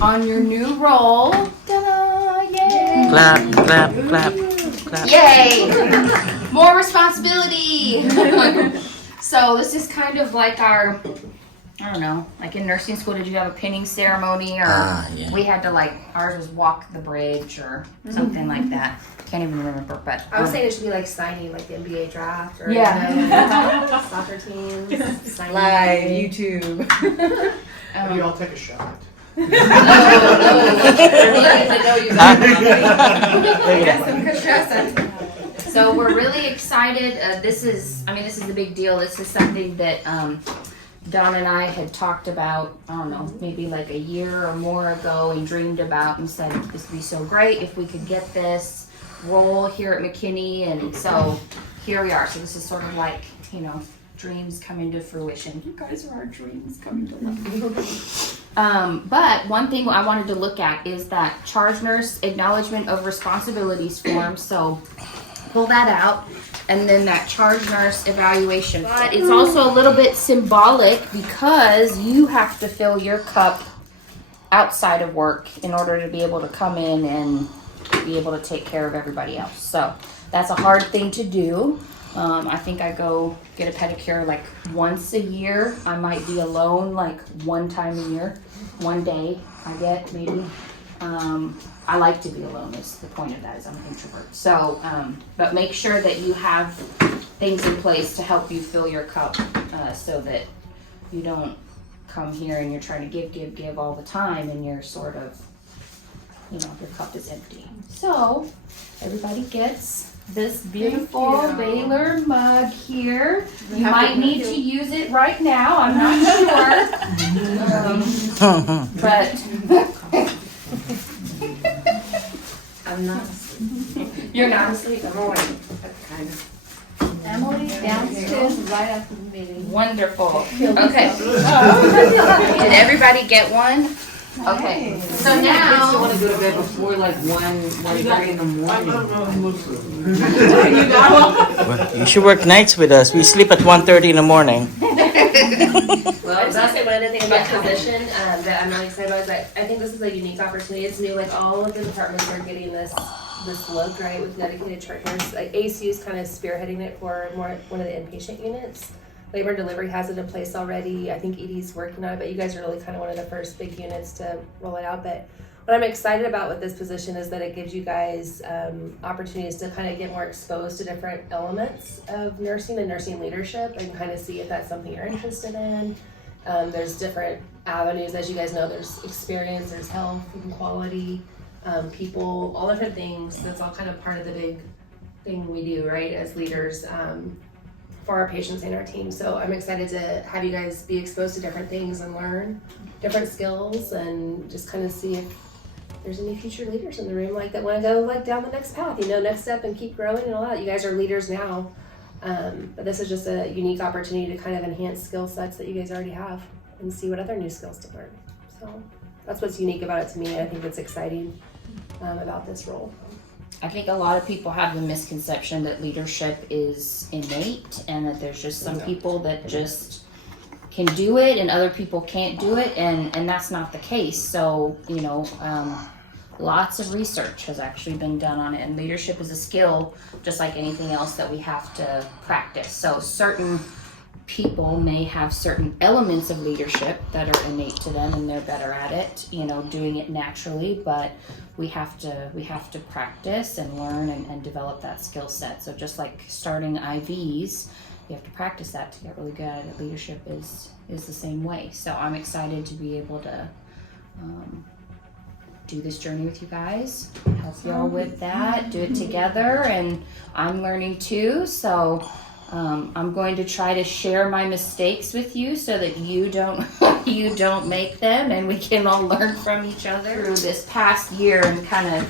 on your new role. Ta-da! Yay! Clap, clap, clap, clap. Yay! More responsibility. So this is kind of like our, I don't know, like in nursing school, did you have a pinning ceremony, or Yeah. we had to like, ours was walk the bridge or something like that. Can't even remember, but I was saying it should be like signing, like the NBA draft, or Yeah. you know, soccer teams. Signing Live day. YouTube. We all take a shot. So we're really excited. This is a big deal. This is something that Don and I had talked about, I don't know, maybe like a year or more ago, and dreamed about and said this would be so great if we could get this role here at McKinney. And so here we are. So this is sort of like, you know, dreams coming to fruition. You guys are our dreams coming to life. But one thing I wanted to look at is that charge nurse acknowledgement of responsibilities form. So pull that out, and then that charge nurse evaluation. But it's also a little bit symbolic because you have to fill your cup outside of work in order to be able to come in and be able to take care of everybody else. So that's a hard thing to do. I think I go get a pedicure like once a year. I might be alone like one time a year. One day I get maybe. I like to be alone is the point of that, is I'm an introvert. So, but make sure that you have things in place to help you fill your cup so that you don't come here and you're trying to give all the time and you're sort of, you know, your cup is empty. So everybody gets this beautiful Baylor mug here. You might need to use it right now. I'm not sure. But I'm not asleep. you're not asleep. I'm awake. Kind of. Emily downstairs right after the meeting. Wonderful. Okay. Did everybody get one? Okay. So You now, want to go to bed before like 1:30 in the morning. Well, you should work nights with us. We sleep at 1:30 in the morning. Well, I was gonna say one other thing about position that I'm really excited about is that I think this is a unique opportunity. It's new, like all of the departments are getting this look, right, with dedicated charge nurse. Like ACU is kind of spearheading it for one of the inpatient units. Labor and delivery has it in place already. I think ED's working on it, but you guys are really kind of one of the first big units to roll it out. But what I'm excited about with this position is that it gives you guys opportunities to kind of get more exposed to different elements of nursing and nursing leadership and kind of see if that's something you're interested in. There's different avenues, as you guys know, there's experience, there's health and quality, people, all different things. That's all kind of part of the big thing we do, right, as leaders for our patients and our team. So I'm excited to have you guys be exposed to different things and learn different skills and just kind of see if there's any future leaders in the room like that want to go like down the next path, you know, next step and keep growing and all that. You guys are leaders now. But this is just a unique opportunity to kind of enhance skill sets that you guys already have and see what other new skills to learn. So that's what's unique about it to me. I think it's exciting about this role. I think a lot of people have the misconception that leadership is innate and that there's just some people that just can do it and other people can't do it, and that's not the case. So, you know, lots of research has actually been done on it, and leadership is a skill just like anything else that we have to practice. So certain people may have certain elements of leadership that are innate to them and they're better at it, you know, doing it naturally, but we have to practice and learn and develop that skill set. So just like starting IVs, you have to practice that to get really good at it. Leadership is the same way. So I'm excited to be able to do this journey with you guys, help y'all with that, do it together, and I'm learning too. So I'm going to try to share my mistakes with you so that you don't make them, and we can all learn from each other through this past year. And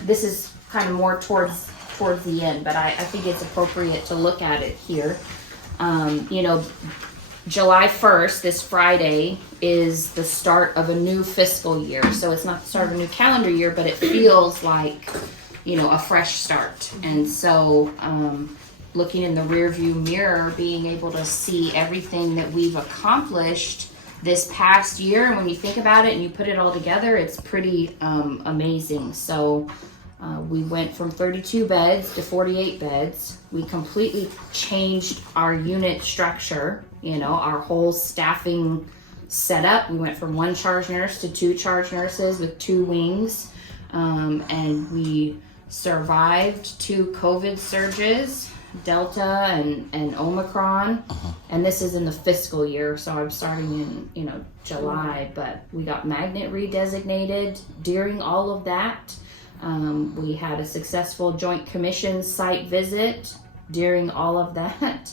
this is kind of more towards the end, but I think it's appropriate to look at it here. You know, July 1st, this Friday, is the start of a new fiscal year. So it's not the start of a new calendar year, but it feels like, you know, a fresh start. And so looking in the rear view mirror, being able to see everything that we've accomplished this past year. And when you think about it and you put it all together, it's pretty amazing. So we went from 32 beds to 48 beds. We completely changed our unit structure, our whole staffing setup. We went from 1 charge nurse to 2 charge nurses with 2 wings. And we survived 2 COVID surges, Delta and Omicron. And this is in the fiscal year, so I'm starting in, July, but we got magnet redesignated during all of that. We had a successful Joint Commission site visit during all of that.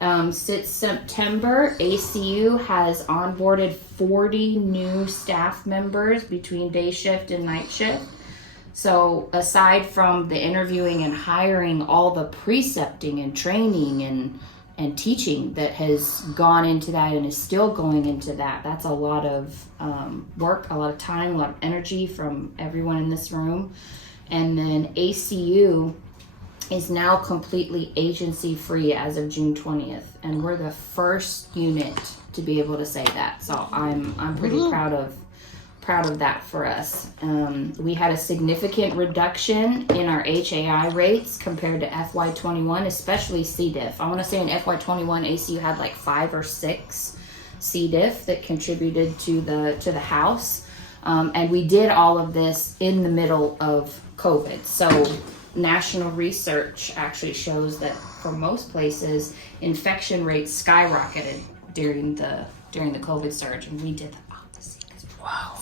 Wow. Since September, ACU has onboarded 40 new staff members between day shift and night shift. So aside from the interviewing and hiring, all the precepting and training and teaching that has gone into that and is still going into that, that's a lot of work, a lot of time, a lot of energy from everyone in this room. And then ACU is now completely agency free as of June 20th, and we're the first unit to be able to say that. So I'm pretty proud of that for us. We had a significant reduction in our HAI rates compared to FY21, especially C. diff. I want to say in FY21 ACU had like 5 or 6 C. diff that contributed to the house, and we did all of this in the middle of COVID. So national research actually shows that for most places, infection rates skyrocketed during the COVID surge, and we did the opposite. Wow.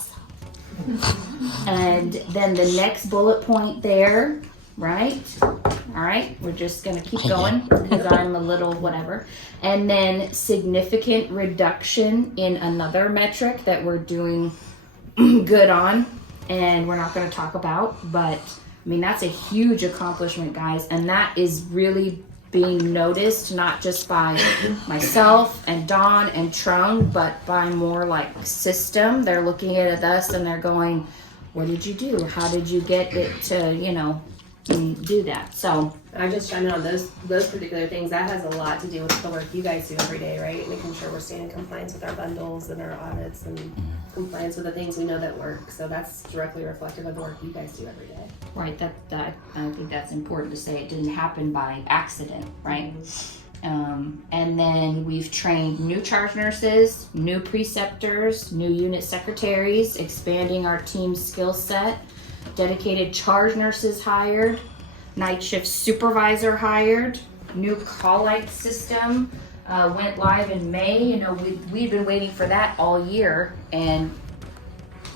And then the next bullet point there, right? All right, we're just gonna keep going because I'm a little whatever. And then significant reduction in another metric that we're doing good on, and we're not gonna talk about, but I mean, that's a huge accomplishment, guys, and that is really being noticed not just by myself and Dawn and Trung, but by more like system. They're looking at us and they're going, what did you do? How did you get it to, do that? So I just chime in on those particular things. That has a lot to do with the work you guys do every day, right? Making sure we're staying in compliance with our bundles and our audits and compliance with the things we know that work. So that's directly reflective of the work you guys do every day. right, that I think that's important to say. It didn't happen by accident, right? And then we've trained new charge nurses, new preceptors, new unit secretaries, expanding our team's skill set, dedicated charge nurses hired, night shift supervisor hired, new call light system went live in May. We've been waiting for that all year, and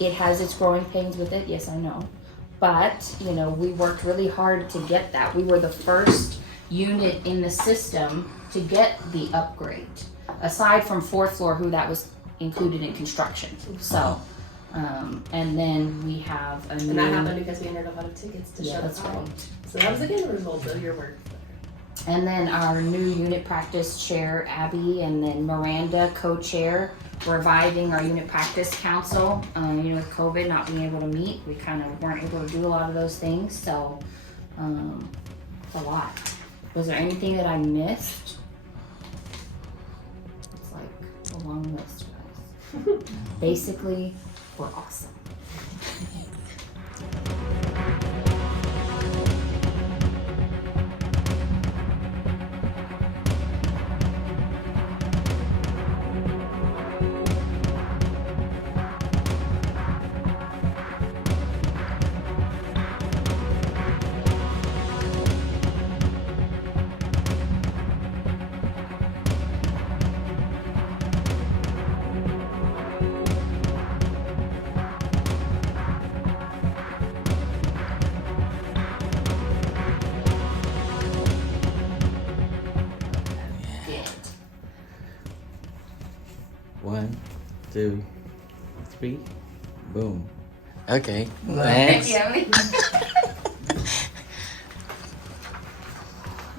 it has its growing pains with it. Yes, I know. But, we worked really hard to get that. We were the first unit in the system to get the upgrade, aside from 4th floor, who that was included in construction. So, and then we have a new... And that happened because we entered a lot of tickets to show the that's call. right. So that was again a result of your work. And then our new unit practice chair, Abby, and then Miranda, co-chair, reviving our unit practice council. With COVID not being able to meet, we kind of weren't able to do a lot of those things. So, it's a lot. Was there anything that I missed? It's like a long list, guys. Basically, we're awesome. One, 2, 3, boom. Okay, next. Yay,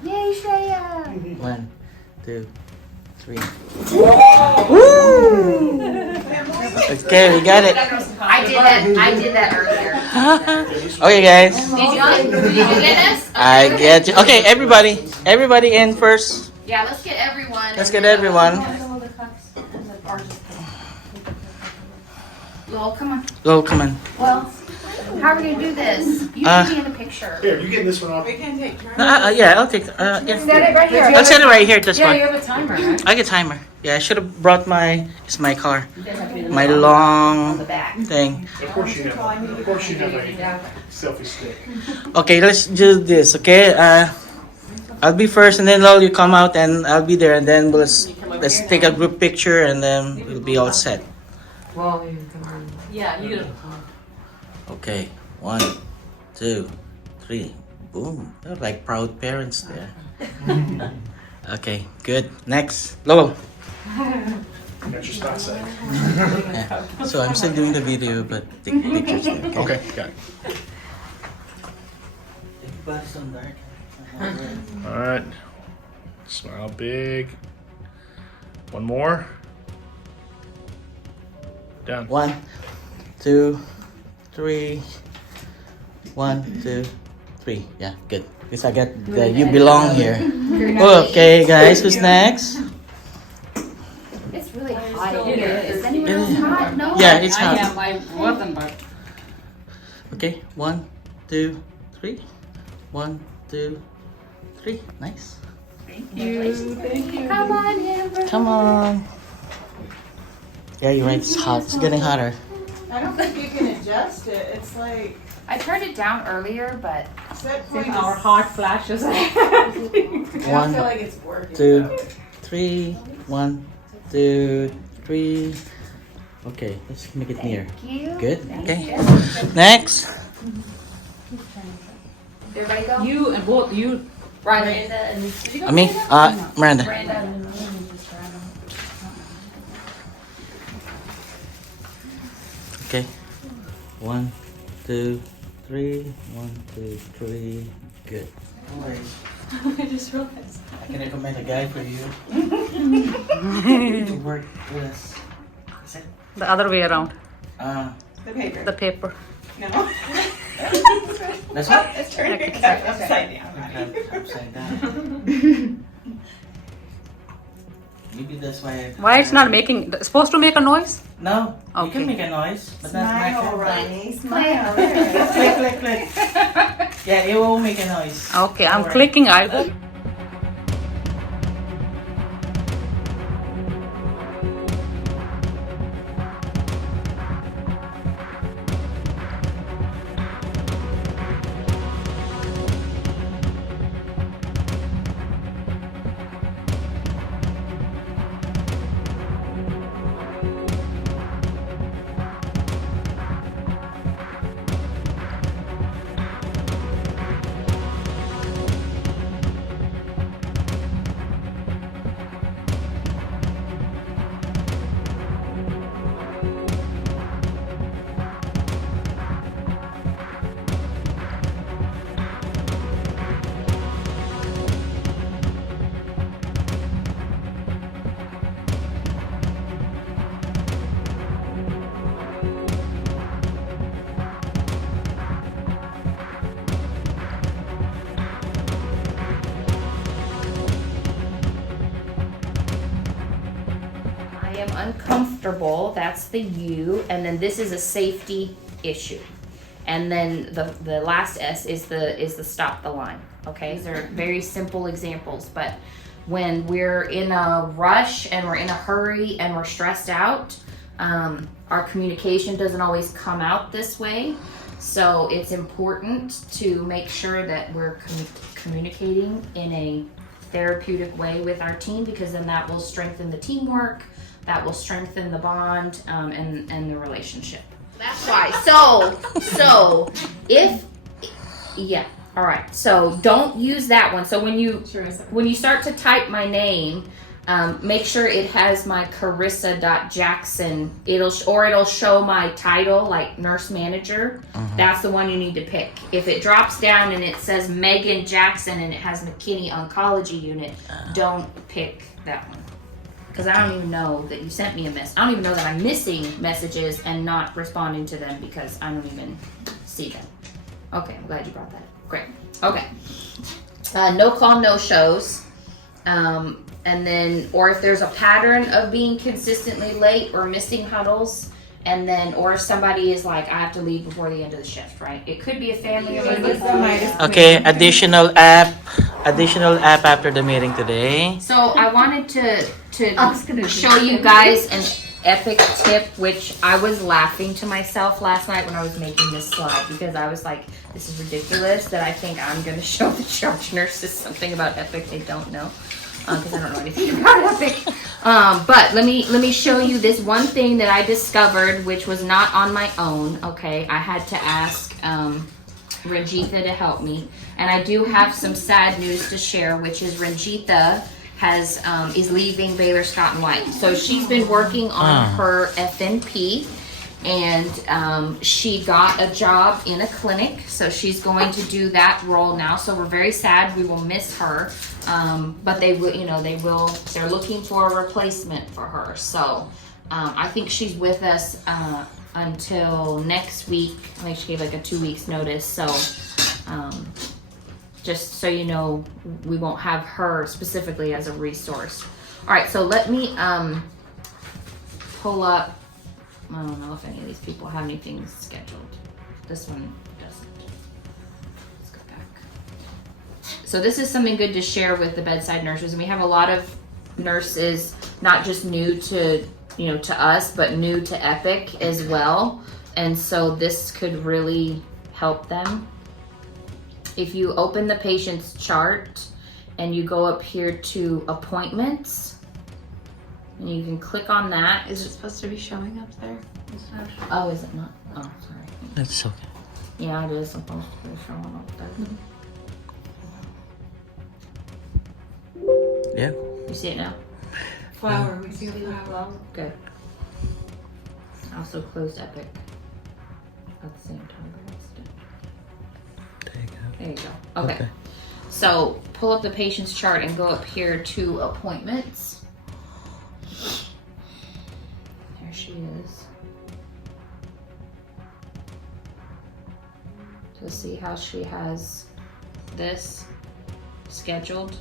Shreya! 1, 2, 3. Okay, we got it. I did that earlier. Okay, guys. Did you get us? I get you. Okay, everybody in first. Yeah, let's get everyone. Let's get everyone. Lowell, come on. Go, come on. Well, how are we gonna do this? You Uh, can be in the picture. Here, you getting this one off? Yeah, I'll take. Yeah. Set it right here. I'll set it right here. This Yeah, one. you have a timer, right? I get timer. Yeah, I should have brought my. It's my car. You guys have to be the My middle on long the back. thing. Of course you have a selfie stick. Okay, let's do this. Okay. I'll be first, and then Lol, you come out, and I'll be there, and then let's take a group picture, and then we'll be all set. Well, you can come on. Yeah, you gotta. Okay, 1, 2, 3, boom. They're like proud parents there. Okay, good. Next, Lowell. Got your spot set. Yeah. So I'm still doing the video, but take pictures there. Okay, got it. Everybody's on dark. All right. Smile big. One more. Done. 1, 2, 3. 1, 2, 3. Yeah, good. Because I got the you belong here. Okay, guys, who's next? It's really hot in here. Is anyone else hot? No. Yeah, it's I hot. am, I wasn't, but. Okay, 1, 2, 3. 1, 2, 3. Nice. Come on, Amber. Come on. Yeah, you're right. It's hot. It's getting hotter. I don't think you can adjust it. It's like I turned it down earlier, but set point. Our Is, heart flashes. I don't feel 1, like it's working. 2, 3. 1, 2, 3. Okay, let's make it near. thank you. Good. Okay. Next. Everybody go. You and both you. Riley. I mean, Miranda. Brandon. Okay. 1, 2, 3. 1, 2, 3. Good. No worries. I just realized. I can recommend a guy for you to work with us. Is it? The other way around. The paper. The paper. No. That's what? Let's turn it upside down. Upside down. Maybe that's why. Why it's not making? Supposed to make a noise? No. You Okay. can make a noise, but that's Smile, not. Ronnie. Smile. Click, click, click. Yeah, it will make a noise. Okay, I'm Alright. clicking. I. I am uncomfortable. That's the U, and then this is a safety issue, and then the last S is the stop the line. Okay, these are very simple examples, but when we're in a rush and we're in a hurry and we're stressed out, our communication doesn't always come out this way. So it's important to make sure that we're communicating in a therapeutic way with our team, because then that will strengthen the teamwork, that will strengthen the bond, and the relationship. That's why. So if yeah, all right. So don't use that one. So when you start to type my name, make sure it has my Carissa.Jackson. It'll show my title, like nurse manager. That's the one you need to pick. If it drops down and it says Megan Jackson and it has McKinney Oncology Unit, don't pick that one. Because I don't even know that you sent me a mess. I don't even know that I'm missing messages and not responding to them because I don't even see them. Okay, I'm glad you brought that up. Great. Okay. No call, no shows. And then, or if there's a pattern of being consistently late or missing huddles, and then, or if somebody is like, I have to leave before the end of the shift, right? It could be a family member. Okay, additional app after the meeting today. So I wanted to show you guys an epic tip, which I was laughing to myself last night when I was making this slide because I was like, this is ridiculous that I think I'm going to show the charge nurses something about Epic they don't know, because I don't know anything about Epic. But let me show you this one thing that I discovered, which was not on my own. Okay, I had to ask Ranjitha to help me, and I do have some sad news to share, which is Ranjitha is leaving Baylor Scott and White. So she's been working on her FNP, and she got a job in a clinic. So she's going to do that role now. So we're very sad. We will miss her, but they will. They're looking for a replacement for her. So I think she's with us until next week. I think she gave like a 2 weeks notice. So. Just so you know, we won't have her specifically as a resource. All right, so let me pull up. I don't know if any of these people have anything scheduled. This one doesn't. Let's go back. So this is something good to share with the bedside nurses, and we have a lot of nurses, not just new to to us, but new to Epic as well. And so this could really help them. If you open the patient's chart and you go up here to appointments, and you can click on that. Is it supposed to be showing up there? Oh, is it not? Oh, sorry. That's okay. Yeah, it is supposed to be showing up there. Yeah. You see it now? Flower, we see the flower. Good. I also closed Epic at the same time. There you go. Okay. So pull up the patient's chart and go up here to appointments. There she is. To see how she has this scheduled.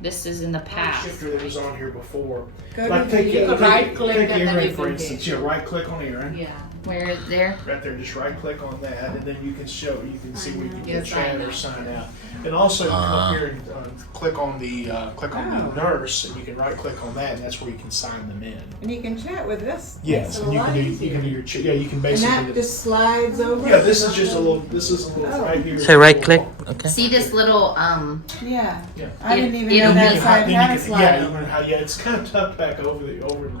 This is in the past. Shifter that was on here before. Go Like to take right click take and then Erin you for can instance. Yeah, right click on Erin. Yeah. Where is there? Right there, just right click on that, and then you can see where you can Yeah, chat sign or out. sign out. And also you come up here and click on the nurse, and you can right click on that, and that's where you can sign them in. And you can chat with this. Yes, It's a and you lot can do easier. your you can And basically that just slides over. yeah. This is just a little. This is a little right here. Say right click. Okay. See this little Yeah. Yeah. I didn't even It'll know that be- side Then you had a can- slide yeah, over. yeah, it's kind of tucked back over the over.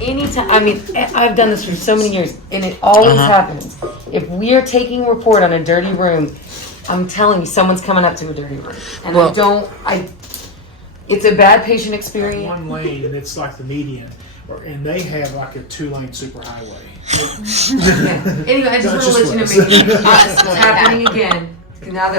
Anytime, I mean, I've done this for so many years, and it always happens. If we are taking a report on a dirty room, I'm telling you, someone's coming up to a dirty room, and Well- it's a bad patient experience. One lane, and it's like the median, and they have like a 2-lane superhighway. Yeah. Anyway, I just want to let you know, was. Mickey, it's happening again. Now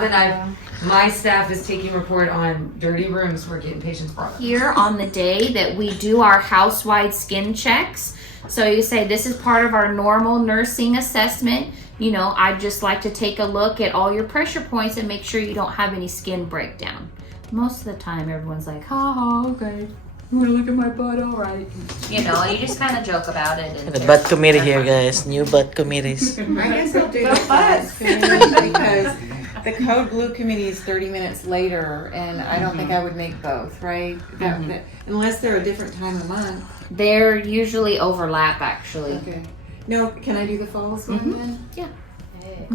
that my staff is taking report on dirty rooms, we're getting patients brought up. here on the day that we do our house-wide skin checks. So you say this is part of our normal nursing assessment. I'd just like to take a look at all your pressure points and make sure you don't have any skin breakdown. Most of the time everyone's like, oh, okay. You want to look at my butt? All right. You just kind of joke about it. And The butt committee here, guys. New butt committees. I guess I'll do the class committee because the code blue committee is 30 minutes later, and I don't think I would make both, right? Unless they're a different time of month. They're usually overlap, actually. Okay. No, can I do the falls one then?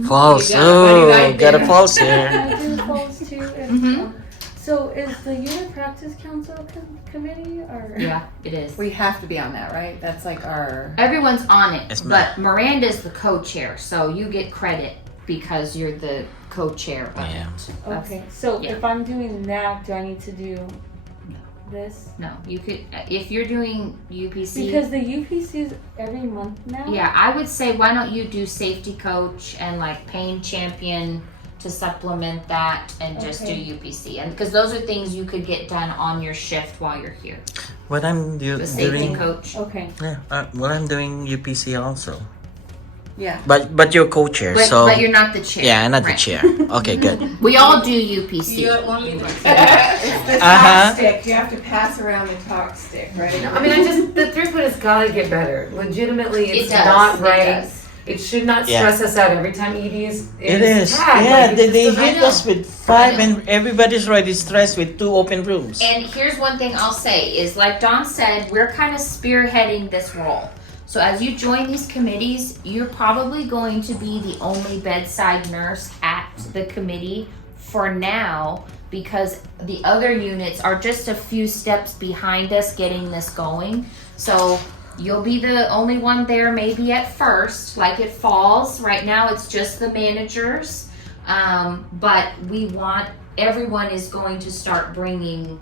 False. You got a buddy Oh, right got a there. false here. I do falls too. And, so is the Unit Practice Council committee or? Yeah, it is. We have to be on that, right? That's like our. Everyone's on it, Yes, but Miranda's the co-chair, so you get credit because you're the co-chair of Yeah. it. That's- Okay, so yeah. if I'm doing that, do I need to do this? No, you could if you're doing UPC. Because the UPC is every month now. Yeah, I would say why don't you do safety coach and like pain champion to supplement that and just do UPC. And because those are things you could get done on your shift while you're here. What I'm The safety doing, coach. Okay. what I'm doing UPC also. Yeah. But you're co-chair, But, so but you're not the chair. yeah, I'm not the Right. chair. Okay, good. We all do UPC. It's the Uh-huh. talk stick. You have to pass around the talk stick, right? I mean, the throughput has got to get better. Legitimately, it's It does. not It right. does. It should not Yeah. stress us out every time Edie is It is. tagged. Yeah, Like, they it just hit I know. us with 5 I know. and everybody's already stressed with 2 open rooms. And here's one thing I'll say is, like Don said, we're kind of spearheading this role. So as you join these committees, you're probably going to be the only bedside nurse at the committee for now, because the other units are just a few steps behind us getting this going. So you'll be the only one there maybe at first, like it falls. Right now it's just the managers. But we want, everyone is going to start bringing,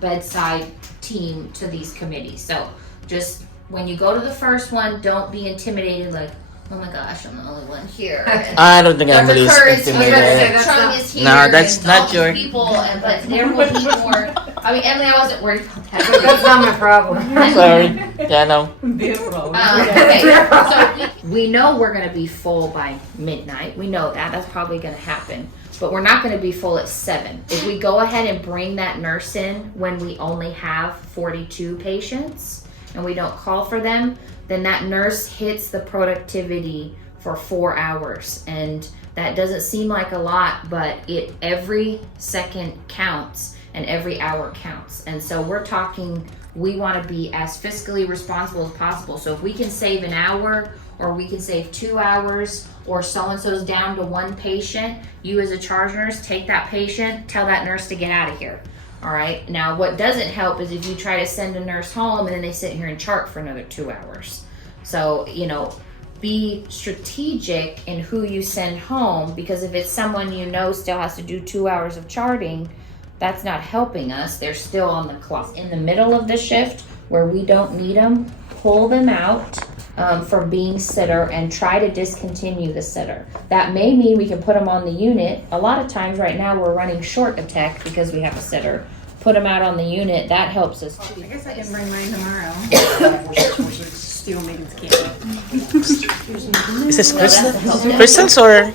bedside team to these committees. So just when you go to the first one, don't be intimidated like, oh my gosh, I'm the only one here. And I don't think I'm Dr. really Kerr is here, intimidated. Dr. Chung is here. No, that's and not all these your- people, but there will be more. I mean, Emily, I wasn't worried about that. That's not my problem. Sorry. Yeah, no. Okay, so we know we're gonna be full by midnight. We know that. That's probably gonna happen. But we're not gonna be full at 7. If we go ahead and bring that nurse in when we only have 42 patients and we don't call for them, then that nurse hits the productivity for 4 hours. And that doesn't seem like a lot, but every second counts and every hour counts. And so we're talking, we want to be as fiscally responsible as possible. So if we can save an hour, or we can save 2 hours, or so-and-so's down to 1 patient, you as a charge nurse, take that patient, tell that nurse to get out of here. All right. Now, what doesn't help is if you try to send a nurse home and then they sit here and chart for another 2 hours. So, be strategic in who you send home, because if it's someone still has to do 2 hours of charting, that's not helping us. They're still on the clock. In the middle of the shift where we don't need them, pull them out from being sitter and try to discontinue the sitter. That may mean we can put them on the unit. A lot of times right now we're running short of tech because we have a sitter. Put them out on the unit. That helps us too. I guess I can bring mine tomorrow. 4646. Steal Megan's candy. Is this crystals or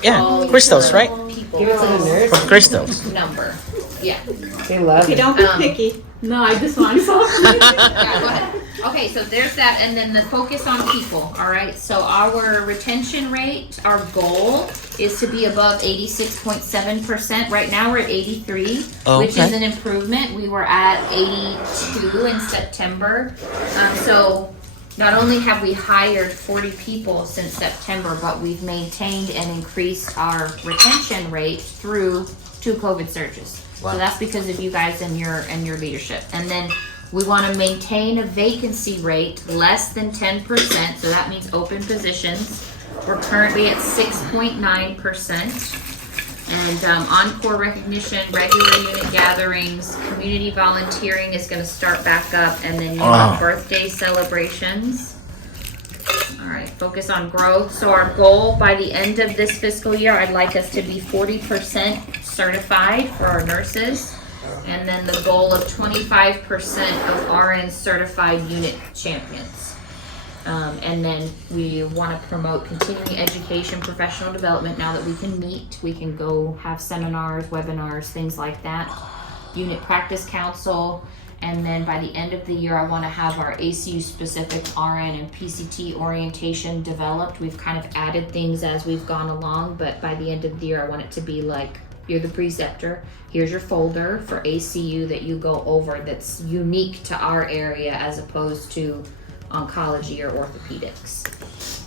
crystals, right? People Give it to the nurse. From crystals. number. Yeah. They love it. Don't be picky. No, I just want some. Yeah, go ahead. Okay, so there's that, and then the focus on people. All right, so our retention rate, our goal is to be above 86.7%. Right now we're at 83, which is Okay. an improvement. We were at 82 in September. So not only have we hired 40 people since September, but we've maintained and increased our retention rate through 2 COVID surges. Wow. So that's because of you guys and your leadership. And then we want to maintain a vacancy rate less than 10%. So that means open positions. We're currently at 6.9%. And encore recognition, regular unit gatherings, community volunteering is going to start back up, and then unit birthday celebrations. All right, focus on growth. So our goal by the end of this fiscal year, I'd like us to be 40% certified for our nurses, and then the goal of 25% of RN certified unit champions. And then we want to promote continuing education, professional development. Now that we can meet, we can go have seminars, webinars, things like that. Unit practice council. And then by the end of the year, I want to have our ACU specific RN and PCT orientation developed. We've kind of added things as we've gone along, but by the end of the year, I want it to be like, you're the preceptor. Here's your folder for ACU that you go over that's unique to our area as opposed to oncology or orthopedics.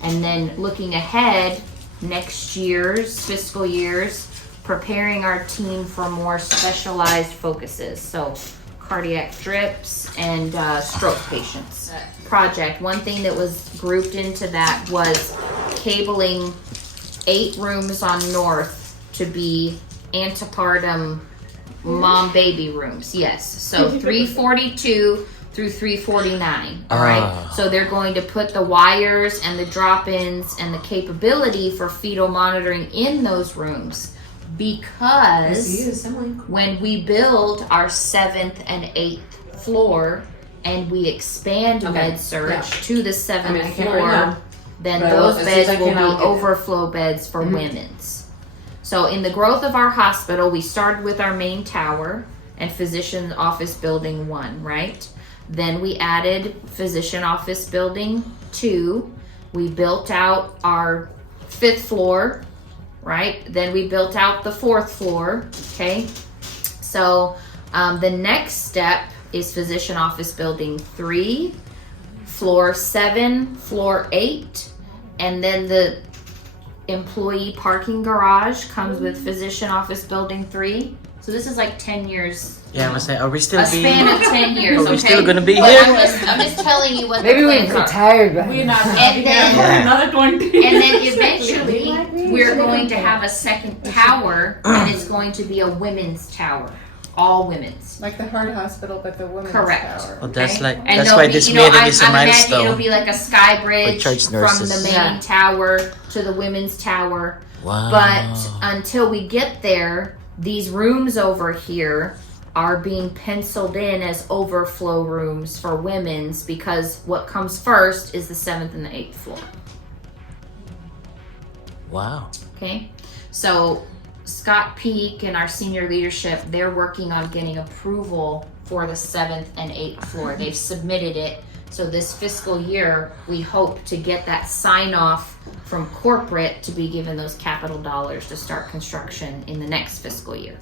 And then looking ahead, next year's fiscal years, preparing our team for more specialized focuses. So cardiac drips and stroke patients. Project, one thing that was grouped into that was cabling 8 rooms on North to be antepartum mom-baby rooms. Yes, so 342 through 349, all right? So they're going to put the wires and the drop-ins and the capability for fetal monitoring in those rooms. because when we build our 7th and 8th floor and we expand med surge to the 7th floor, then But those as soon as beds I will can, I'll be get- overflow beds for women's. So in the growth of our hospital, we started with our main tower and physician office building 1, right? Then we added physician office building 2. We built out our 5th floor, right? Then we built out the 4th floor, okay? So the next step is physician office building 3, floor 7, floor 8, and then the employee parking garage comes with physician office building 3. So this is like 10 years. Yeah, I was saying, are we still A span of 10 years, Are we okay? still gonna be But here? I'm just telling you what Maybe the we've plans are. retired by We're now. not And then, Yeah. another 20. and then eventually, we're going to have a second tower, and it's going to be a women's tower, all women's. Like the heart hospital, but the women's Correct. tower. Oh, that's Okay. like And that's there'll why be, this you know, meeting is a I'm imagining it'll milestone. be like a sky bridge church from the nurses. main Yeah. tower to the women's tower. Wow. But until we get there, these rooms over here are being penciled in as overflow rooms for women's because what comes first is the 7th and the 8th floor. Wow. Okay, so Scott Peak and our senior leadership, they're working on getting approval for the 7th and 8th floor. They've submitted it. So this fiscal year, we hope to get that sign off from corporate to be given those capital dollars to start construction in the next fiscal year.